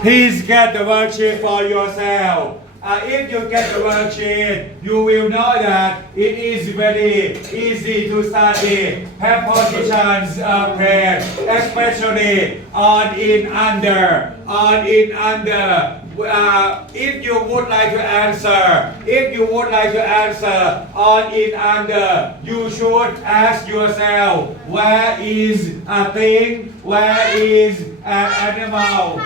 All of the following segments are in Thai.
Please get the worksheet for yourself. Uh, if you get the worksheet, you will know that it is very easy to study prepositions of prayer, especially on in under, on in under. Uh, if you would like to answer, if you would like to answer on in under, you should ask yourself, where is a thing, where is an animal?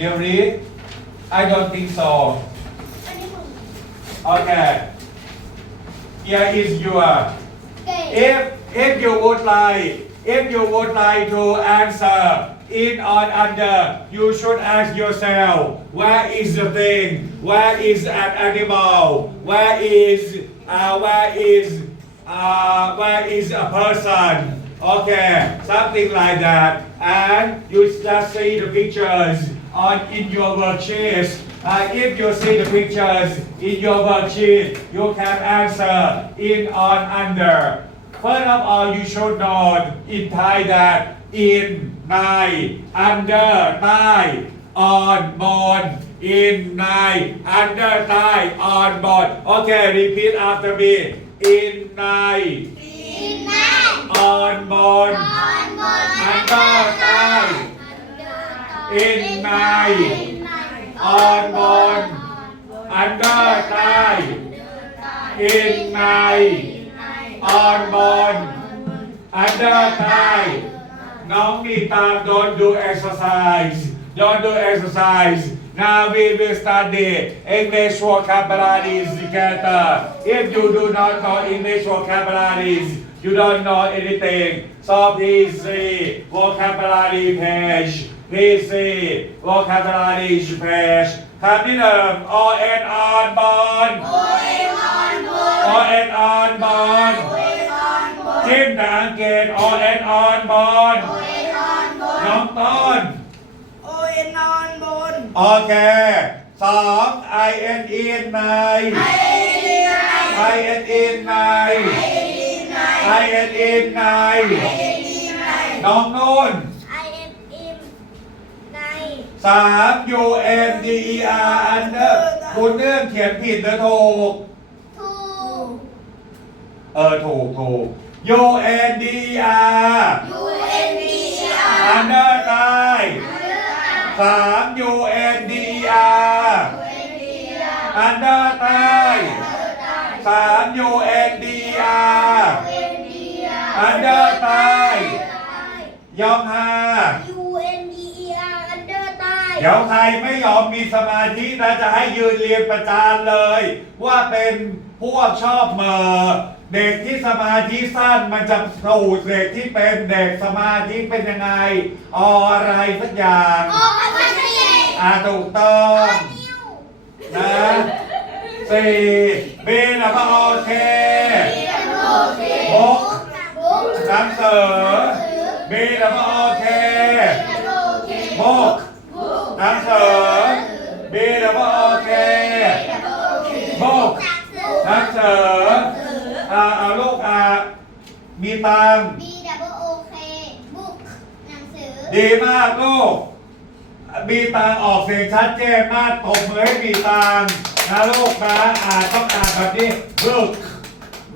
Do? I don't think so. Okay. Here is your. If if you would like if you would like to answer in or under, you should ask yourself, where is the thing? Where is an animal? Where is uh, where is uh, where is a person? Okay, something like that. And you just see the pictures on in your worksheets uh, if you see the pictures in your worksheet you can answer in or under First of all, you should know in Thai that in ใน under ใต้ on บน in ใน under ใต้ on บน Okay repeat after me in ในอินแม่ on บนตอนบน under ใต้ in ใน on บน under ใต้ in ใน on บน under ใต้ น้องนี่ตาม don't do exercise don't do exercise now we will study English vocabularies together if you do not know English vocabularies you don't know anything so please see vocabulary page please see vocabulary page คำที่หนึ่ง o n on บนโอ้ยนอนบน o n on บนโอ้ยนอนบนจิ้มภาษาอังกฤษ o n on บนโอ้ยนอนบนน้องต้นโอ้ยนอนบนโอเคสอง I N E ในไอ้ดีไน I N E ในไอ้ดีไน I N E ในไอ้ดีไนน้องนุ่น สาม U N D E R under คุณเนื่องเขียนผิดหรือถูกทูเออ ถูกถูก U N D E R ยูเอ็นดีอาร์ under ใต้สาม U N D E R under ใต้สาม U N D E R under ใต้ยองห้ายูเอ็นดี เดี๋ยวใครไม่ยอมมีสมาธินะจะให้ยืนเรียนประจานเลย ว่าเป็นพวกชอบเหมอเด็กที่สมาธิสั้นมันจะสูตรเด็กที่เป็นเด็กสมาธิเป็นยังไงออะไรสักอย่างโอ้พันเยอ่าถูกต้องนะสี่บีแล้วก็โอเคหกน้ำเสือบีแล้วก็โอเคหก น้ำเสือบีแล้วก็โอเคหกน้ำเสืออ่าเอาลูกอ่ามีตังค์ B double O K book หนังสือ ดีมากลูก มีตังค์ออกเสียงชัดเจนมากตบมือให้มีตังค์นะลูกนะอ่านต้องอ่านแบบนี้ book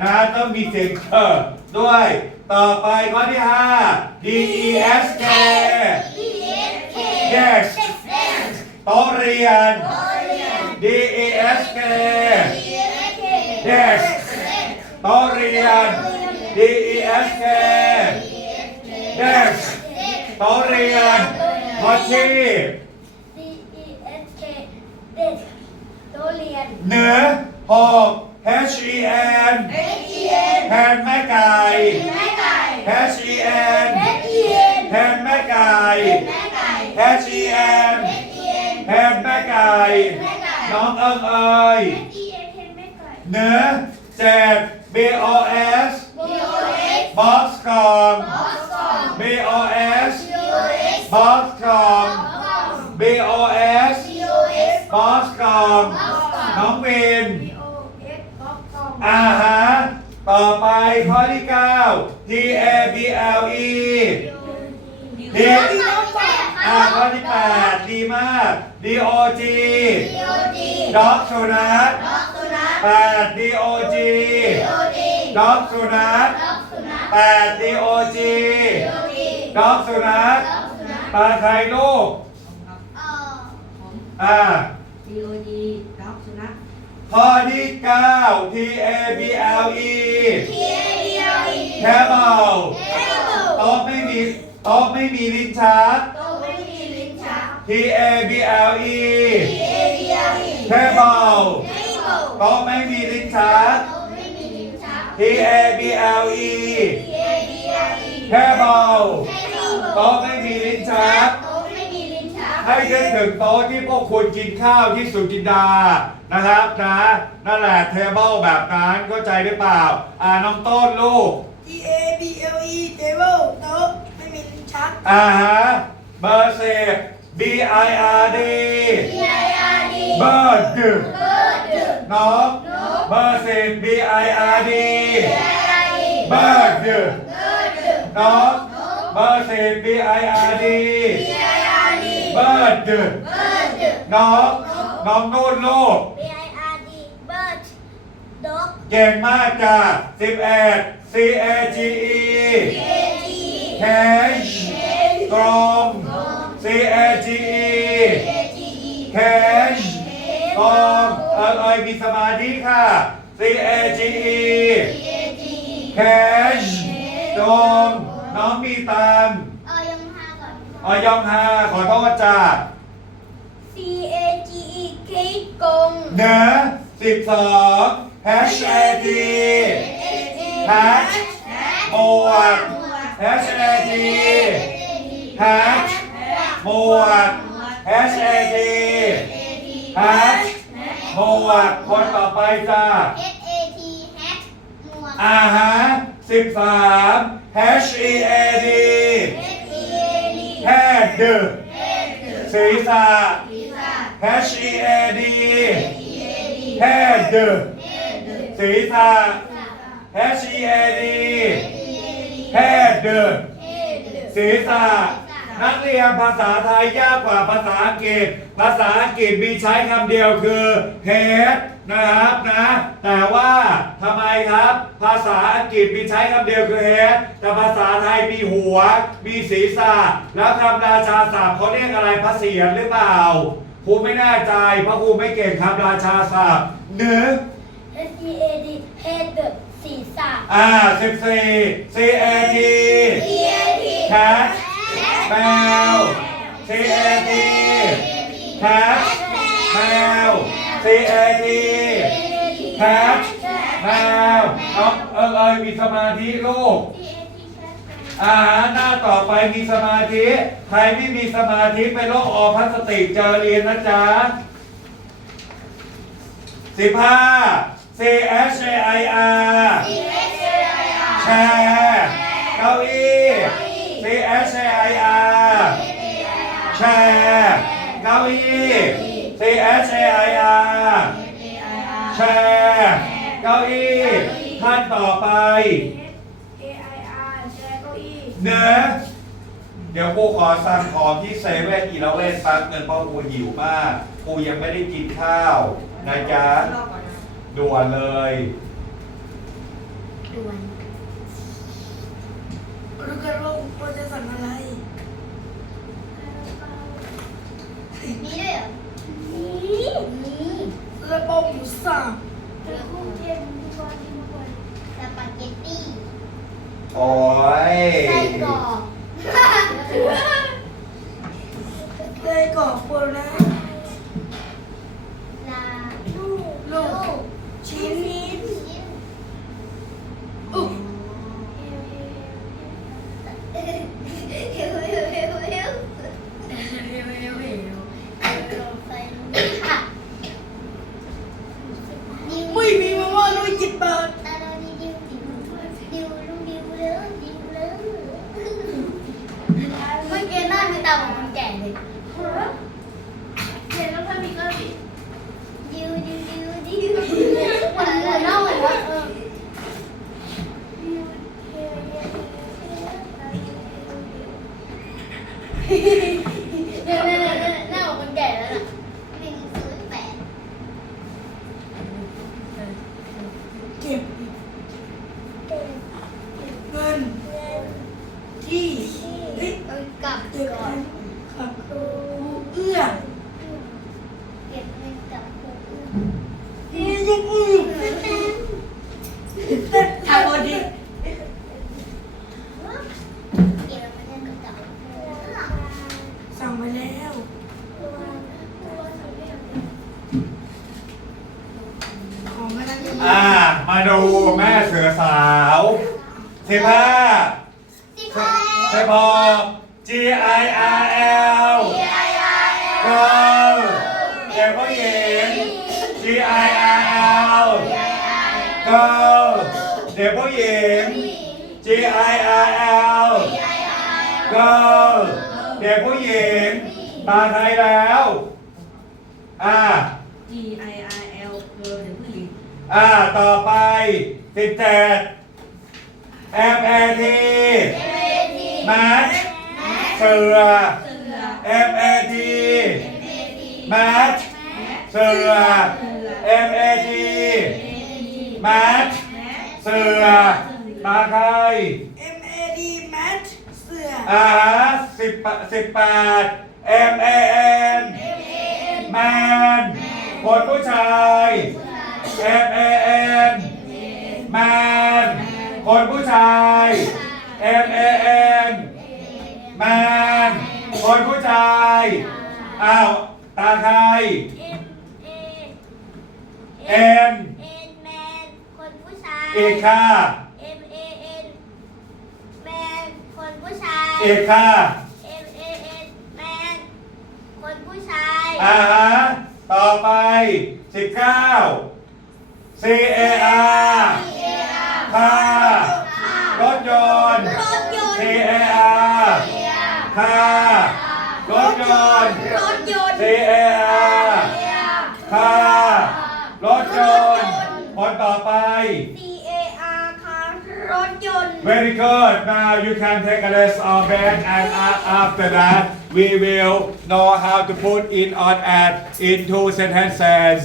นะต้องมีเสียงเออด้วย ต่อไปข้อที่ 5 D E S K E S K Yes โต๊ะเรียนเรียน D E S K E S K Yes โต๊ะเรียน D E S K Yes โต๊ะเรียนข้อที่ D E S K เด็กโตเรียนเหนือหก H E N H E N แทนแม่ไก่แม่ไก่ H E N H E N แทนแม่ไก่แม่ไก่ H E N H E N แทนแม่ไก่แม่ไก่น้องเอิงเอ่ย H E N แม่ไก่เหนือเจ็ด B O S B O X บ็อกซ์กล่องบ็อกซ์กล่อง B O S B O X บ็อกซ์กล่อง B O S B O S บ็อกซ์กล่องน้องวิน B O X บ็อกซ์กล่องอ่าฮะต่อไปข้อที่ 9 T A B L E D อ่าข้อที่แปดดีมาก D O G ด็อกสุนัขแปด D O G ด็อกสุนัขแปด D O G ด็อกสุนัขปลาไทยลูกอ่า DOD ด็อกสุนัขข้อที่เก้า T A B L E แคบเบลโต๊ะไม่มีโต๊ะไม่มีลิ้นชัก T A B L E แคบเบลโต๊ะไม่มีลิ้นชัก T A B L E แคบเบลโต๊ะไม่มีลิ้นชัก ให้นึกถึงโต๊ะที่พวกคุณกินข้าวที่สุจินดา นะครับนะนั่นแหละเทเบิลแบบนั้นเข้าใจหรือเปล่า อ่าน้องต้นลูก T A B L E table โต๊ะไม่มีลิ้นชัก อ่าฮะเบอร์สิบ B I R D เบอร์ดน้องเบอร์สิบ B I R D เบอร์ดน้องเบอร์สิบ B I R D เบอร์ดน้องน้องนุ่นลูกเก่งมากจ้ะ11 C A G E cash กรม C A G E cash กรมเอิงเอยมีสมาธิค่ะ C A G E cash กรมน้องมีตามออยองฮาขอโทษจ้ะ C A G E เค้กกงเนื้อ12 H A T hash หมวก H A T hash หมวก H A T hash หมวกคนต่อไปจ้า H A T hat หมวกอาฮะ13 H E A D H E A D head ศีรษะ ศีรษะ H E A D head ศีรษะ H E A D head ศีรษะ นักเรียนภาษาไทยยากกว่าภาษาอังกฤษ ภาษาอังกฤษมีใช้คำเดียวคือ head นะครับนะ แต่ว่าทำไมครับ ภาษาอังกฤษมีใช้คำเดียวคือ head แต่ภาษาไทยมีหัว มีศีรษะ แล้วคำราชาศัพท์เขาเรียกอะไรพระเศียรหรือเปล่าครูไม่แน่ใจเพราะครูไม่เก่งคำราชาศัพท์หนึ่ง H E A D head ศีรษะอ่าสิบสี่ C A T C A T cat แมว C A T cat แมว C A T cat แมวน้องเอิงเอยมีสมาธิลูกอาหารหน้าต่อไปมีสมาธิ ใครไม่มีสมาธิเป็นโรคออพลาสติกเจอเรียนนะจ๊ะสิบห้า C H A I R แชร์เก้าอี้ C H A I R แชร์เก้าอี้ C H A I R แชร์เก้าอี้ท่านต่อไป A I R แชร์เก้าอี้เนื้อเดี๋ยวกูขอสั่งของที่เซเว่นอีเลเว่นแป๊บเงินเพราะกูหิวมากกูยังไม่ได้กินข้าวนะจ๊ะ รอก่อนนะด่วนเลย ด่วน รู้กันว่าควรจะสั่งอะไร มีด้วยเหรอมีมีระเบาหมูสับเรือกุ้งเทียมทุกวันทุกวันสปาเกตตี้โอ้ยไส้กรอกเลยกรอกโบนะ ลาลูก ลูก ชิ้น ชิ้น อุ๊บ เฮวเฮวเฮวเฮวเฮว เฮวเฮวเฮว ใส่นี่ค่ะ ไม่มีมาม่าด้วยจิตบาท ตาเราดิวดิวดิวดิวดิวเลยดิวเลยเมื่อกี้หน้ามีตาของคนแก่เลย เห็นแล้วถ้ามีก็ดิ ดิวดิวดิวดิวเหมือนเหมือนเล่าเหมือนว่าเออดิวเฮวเฮวเฮวเฮว เนี่ยเนี่ยเนี่ยเนี่ยหน้าของคนแก่แล้วน่ะหนึ่งศูนย์แปด เก็บ เก็บ เงิน เงิน ที่ ที่ เฮ้ย เอา กลับเก็บก่อเงินนกับครูเอื้อเก็บเงินกับครูนี่ยังอื้อทำโอดีเก็บเงินกับครูสั่งไปแล้วของมันนั้นอ่า มาดูแม่เสือสาวสิบห้าสิบห้าสิบหก G I R L ก็เด็กผู้หญิง G I R L ก็เด็กผู้หญิง G I R L ก็เด็กผู้หญิงตาไทยแล้ว อ่า G I I L เกิร์ลเด็กผู้หญิง อ่า ต่อไปสิบเจ็ด M A T แมทเสือ เสือ M A T แมทเสือ M A T แมทเสือมาใครเอ็มเอดีแมทเสื้ออ่าฮะสิบสิบแปด M A N แมนคนผู้ชาย M A N แมนคนผู้ชาย M A N แมนคนผู้ชาย อ้าว ตาใครเอ็มเอ N เอ็นแมนคนผู้ชายอีกค่ะ M A N แมนคนผู้ชายอีกค่ะ M A N แมนคนผู้ชายอ่าฮะ ต่อไปสิบเก้า C A R ค่ารถยนต์รถยนต์ C A R ค่ารถยนต์ รถยนต์ C A R ค่ารถยนต์คนต่อไป C A R ค่ะรถยนต์ Very good. Now you can take a rest of bed and a- after that we will know how to put in on and into sentences.